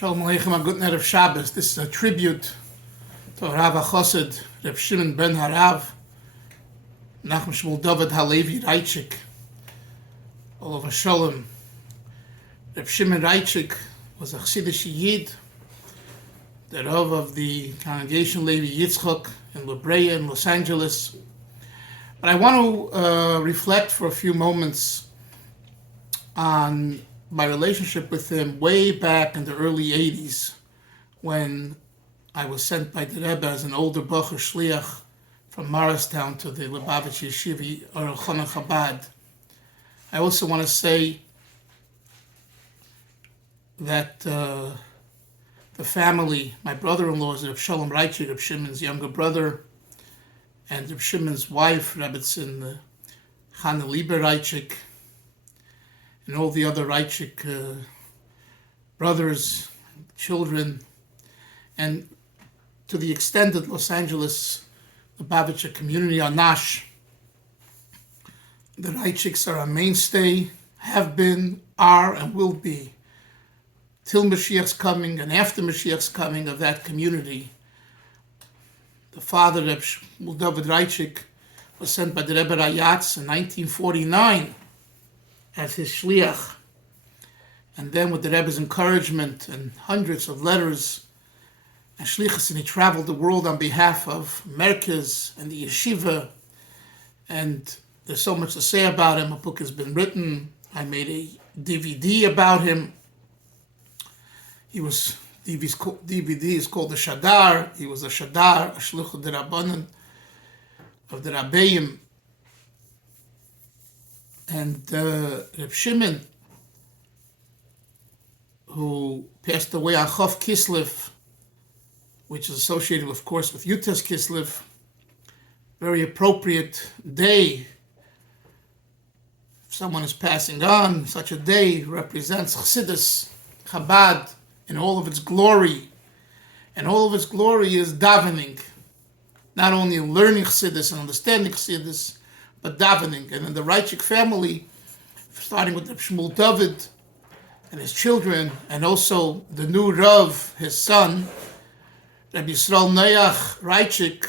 Shalom Aleichem, a good night of Shabbos. This is a tribute to Rav Chassid, Reb Shimon ben Harav, Nachum Shmuel David Halevi Raichik, all over Shalom. Reb Shimon Raichik was a Chasidic Yid, the Rav of the congregation Levi Yitzchak in La Brea in Los Angeles. But I want to reflect for a few moments on my relationship with him way back in the early 80s when I was sent by the Rebbe as an older Bacher Shliach from Morristown to the Lubavitch Yeshiva or Chana Chabad. I also want to say that the family, my brother-in-law is Reb Shalom Raichik, Reb Shimon's younger brother, and Reb Shimon's wife, Rebbetzin Chana Liebe Raichik, and all the other Raichik brothers, children, and to the extended Los Angeles Lubavitcher community, Anash. The Raichiks are a mainstay, have been, are, and will be, till Mashiach's coming and after Mashiach's coming of that community. The father, Reb Shmuel David Raichik, was sent by the Rebbe Rayatz in 1949 as his shliach, and then with the Rebbe's encouragement and hundreds of letters and shlichus, and he traveled the world on behalf of Merkez and the yeshiva, and there's so much to say about him. A book has been written. I made a DVD about him. DVD is called the Shadar. He was a Shadar, a shluch of the Rabbanan, of the Rabbeim. And Reb Shimon, who passed away on Chof Kislev, which is associated, of course, with Yutas Kislev, very appropriate day. If someone is passing on, such a day represents Chassidus, Chabad, in all of its glory. And all of its glory is davening. Not only learning Chassidus and understanding Chassidus, but davening. And in the Raichik family, starting with Reb Shmuel David and his children, and also the new Rav, his son, Rabbi Yisrael Noach Raichik,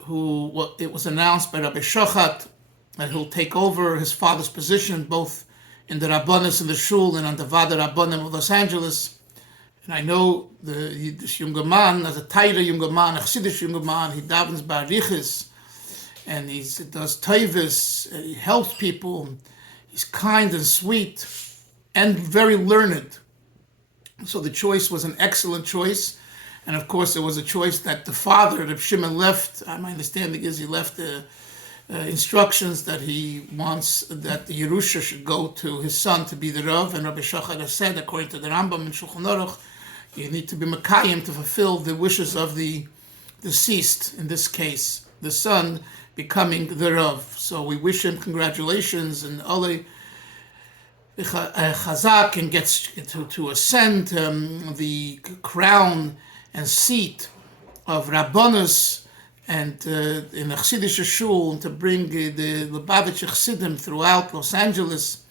who it was announced by Rabbi Shochat that he'll take over his father's position, both in the Rabbanis and the Shul and on the Vada Rabbanim of Los Angeles. And I know this younger man, as a Taira younger man, a Chassidic younger man, he davens Barichis, and he does Taivis, he helps people, he's kind and sweet, and very learned. So the choice was an excellent choice. And of course, it was a choice that the father, Reb Shimon, left. My understanding is he left the instructions that he wants that the Yerusha should go to his son to be the Rav. And Rabbi Shachar has said, according to the Rambam in Shulchan Aruch, you need to be Mekayim to fulfill the wishes of the deceased, in this case, the son becoming the Rav. So we wish him congratulations and Ole Chazak, and gets to ascend the crown and seat of Rabbanus and in the Chassidic Shul, and to bring the Lubavitch Chassidim throughout Los Angeles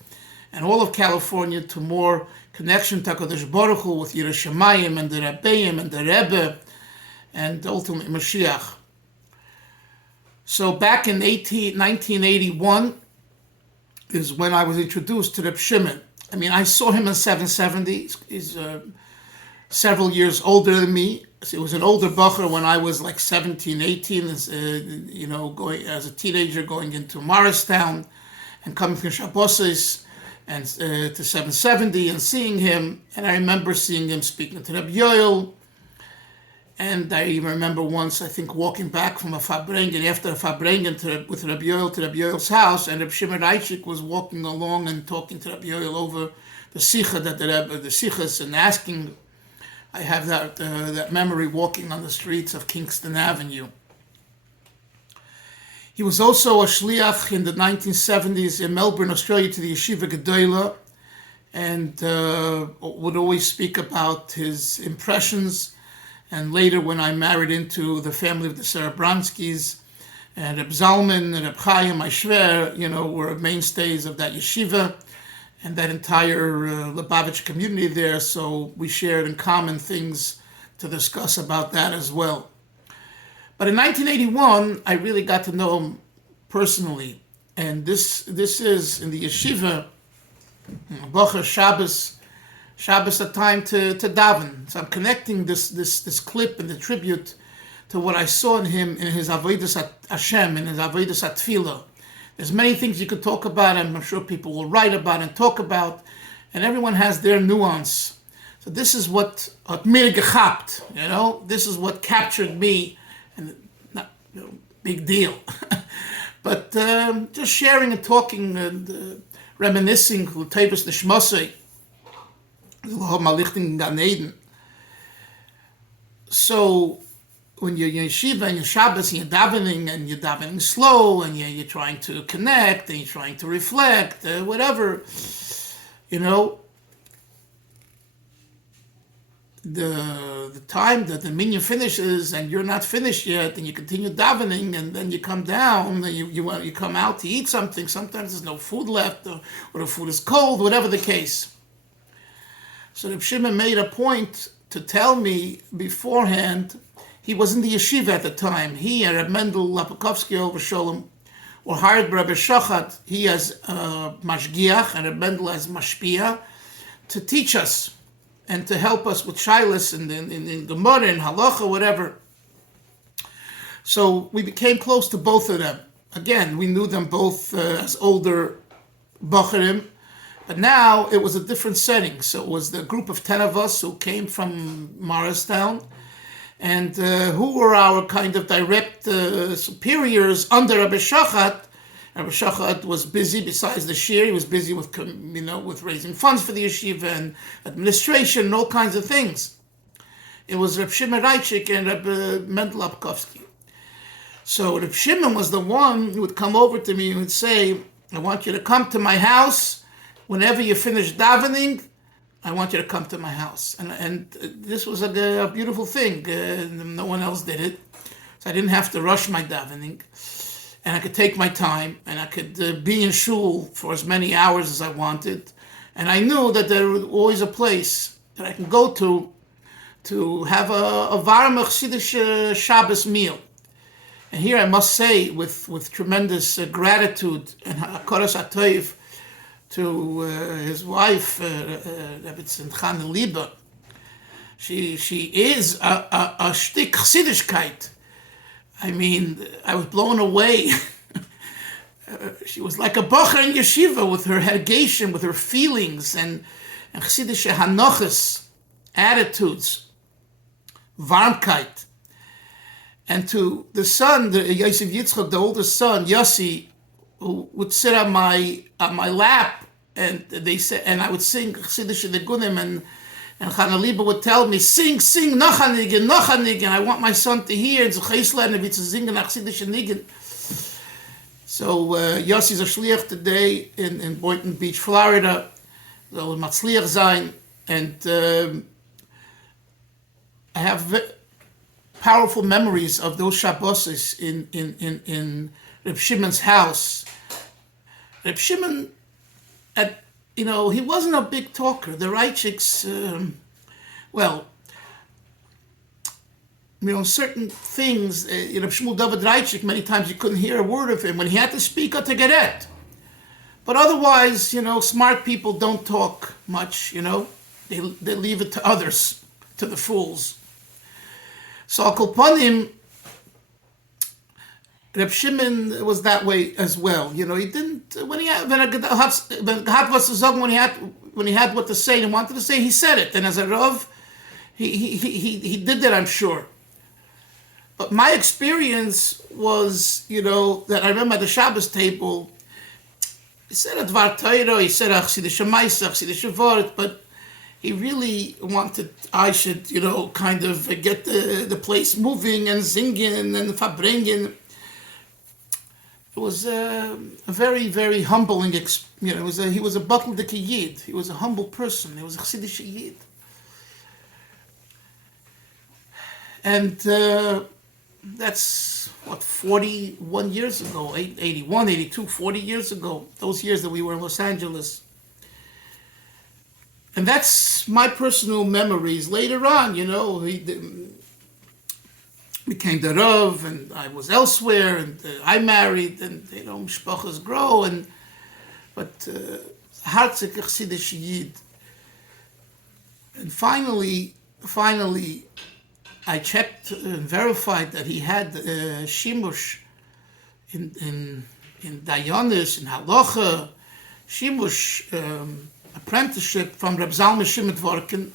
and all of California to more connection to HaKadosh Baruch Hu with Yerushalayim and the Rabbeim and the Rebbe and ultimately Mashiach. So back in 1981 is when I was introduced to Reb Shimon. I mean, I saw him in 770. He's several years older than me. So he was an older bacher when I was like 17, 18, going as a teenager, going into Morristown and coming from Shabbos and to 770 and seeing him. And I remember seeing him speaking to Rabbi Yoel. And I even remember once, I think, walking back from a Fabrengen, after a Fabrengen with Rabbi Yoel to Rabbi Yoel's house, and Reb Shimon Raichik was walking along and talking to Rabbi Yoel over the Sikha that the Sikhas, and asking. I have that memory walking on the streets of Kingston Avenue. He was also a shliach in the 1970s in Melbourne, Australia, to the Yeshiva Gedola, and would always speak about his impressions. And later, when I married into the family of the Serebranskis, and Reb Zalman and Reb Chaim, my shver, were mainstays of that yeshiva. and that entire Lubavitch community there, so we shared in common things to discuss about that as well. But in 1981, I really got to know him personally, and this is in the yeshiva, Bocher Shabbos, a time to daven. So I'm connecting this clip and the tribute to what I saw in him in his avodas Hashem, in his avodas Tefillah. There's many things you could talk about, and I'm sure people will write about and talk about, and everyone has their nuance. So this is what mir gehabt, this is what captured me, and not big deal. But just sharing and talking and reminiscing, l'teivus nishmasei, l'homalichting Gan Eden. So when you're in yeshiva and you're Shabbos and you're davening slow, and you're trying to connect and you're trying to reflect, whatever, the time that the minyan finishes and you're not finished yet, and you continue davening, and then you come down and you come out to eat something. Sometimes there's no food left, or the food is cold, whatever the case. So Reb Shimon made a point to tell me beforehand. He was in the yeshiva at the time. He and Reb Mendel Lapakovsky over Sholem were hired by Rabbi Shachat. He as mashgiach and Reb Mendel as mashpia to teach us and to help us with shilas in Gemara and halacha, whatever. So we became close to both of them. Again, we knew them both as older bacharim, but now it was a different setting. So it was the group of 10 of us who came from Morristown, and who were our kind of direct superiors under Rabbi Shachat. Rabbi Shachat was busy, besides the shir, he was busy with, with raising funds for the yeshiva and administration and all kinds of things. It was Reb Shimon Raichik and Reb Mendel Lapkovsky. So Reb Shimon was the one who would come over to me and would say, I want you to come to my house whenever you finish davening. I want you to come to my house. And this was a beautiful thing. No one else did it. So I didn't have to rush my davening. And I could take my time, and I could be in shul for as many hours as I wanted. And I knew that there was always a place that I can go to have a warm Chasidic Shabbos meal. And here I must say, with tremendous gratitude and hakaras hatoiv to his wife, Rabbi Tzimtzan Liba. She is a shtik Chassidishkeit. I mean, I was blown away. She was like a bacher in yeshiva with her hergation, with her feelings and Chassidische hanochas, attitudes, warmkeit. And to the son, the Yosef Yitzchak, the oldest son, Yossi, who would sit on my lap, and they said, and I would sing Chassidische Negunim, and Chana Liba would tell me, sing, noch a nigen, I want my son to hear, and Zuchaisler, to sing Chassidische Nigen. So Yossi's a shliach today in Boynton Beach, Florida. So matzliach sein, and I have powerful memories of those Shabbos in Reb Shimon's house. Reb Shimon, he wasn't a big talker. The Raichiks, certain things, Reb Shmuel David Raichik, many times you couldn't hear a word of him. When he had to speak, a tegeret. But otherwise, smart people don't talk much, They leave it to others, to the fools. So Al Kolpanim, Reb Shimon was that way as well. He didn't, when he had what to say and wanted to say, he said it. And as a Rav, he did that, I'm sure. But my experience was, that I remember at the Shabbos table, he said a Dvar Torah, he said a Chassidische Maisa, Chassidische Wort, but he really wanted I should, kind of get the place moving and singing and fabringen. It was a very, very humbling experience. He was a Bituldiker Yid. He was a humble person. He was a Chassidische Yid. And that's, 41 years ago, 81, 82, 40 years ago, those years that we were in Los Angeles. And that's my personal memories. Later on, he became the Rav, and I was elsewhere, and I married, and mishpachas grow, but Hartzik Chasidic Yid. And finally, I checked and verified that he had shimush in Dayanis, in Halacha, shimush apprenticeship from Reb Zalman Shimon Dvorkin,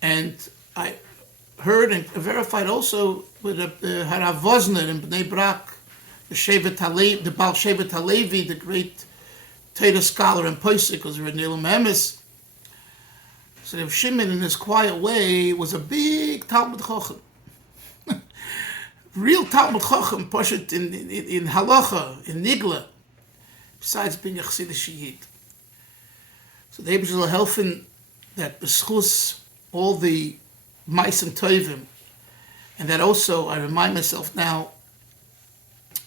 and I heard and verified also with Harav Vosner in Bnei Brak, the Baal Shevet Halevi, the great Torah scholar and Posek, was Renel Memes. So Reb Shimon, in his quiet way, was a big Talmud Chacham. Real Talmud Chacham, Poshet in Halacha, in Nigla, besides being a Chasidic Yid. So the Eibusher will helfen that beschus all the Ma'asim Tovim, and that also, I remind myself now,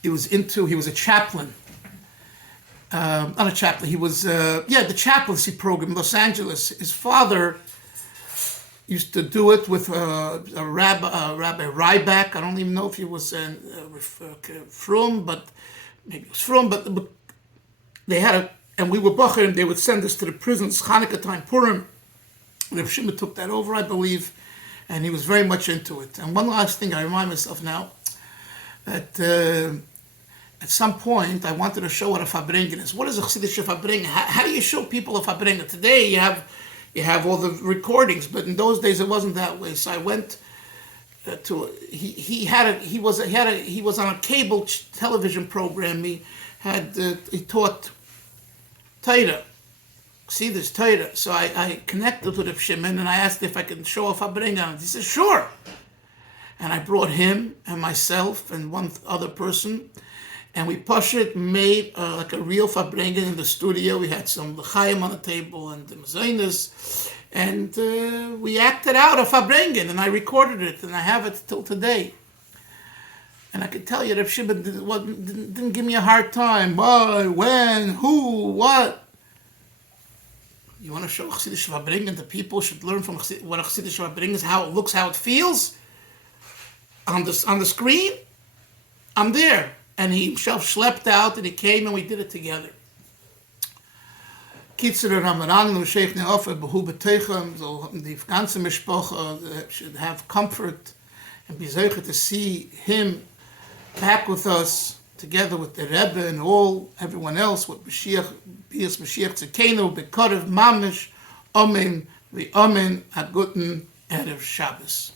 he was a chaplain. Not a chaplain, he was, the chaplaincy program in Los Angeles. His father used to do it with a Rabbi Raichik. I don't even know if he was from, but maybe he was from, but they had and we were Bacher, and they would send us to the prisons, Hanukkah time, Purim. Reb Shimon took that over, I believe, and he was very much into it. And one last thing I remind myself now, that at some point I wanted to show what a Fabrengen is. What is a Chassidische Fabrengen? How do you show people a Fabrengen? Today you have all the recordings, but in those days it wasn't that way. So I went he was on a cable television program. He taught Torah. See this Torah. So I connected with Reb Shimon and I asked if I could show a Fabrengen. He said, sure. And I brought him and myself and one other person, and we made like a real Fabrengen in the studio. We had some l'chaim on the table and the mezainis, and we acted out a Fabrengen, and I recorded it, and I have it till today. And I can tell you, Reb Shimon didn't give me a hard time. Why, when, who, what? You want to show Chassidische Fabrengen? The people should learn from what a Chassidische Fabrengen is, how it looks, how it feels. On the screen, I'm there. And he himself schlepped out, and he came, and we did it together. Kitzer Ramadan, Sheikh Neofer, Behu B'Teichem, so the ganze Mishpocha should have comfort and be zeicher to see him back with us, together with the Rebbe and everyone else, with Mashiach, Bias Mashiach Tzekenu, B'Korev Mamish, Amen, V'Amen, a guten Erev Shabbos.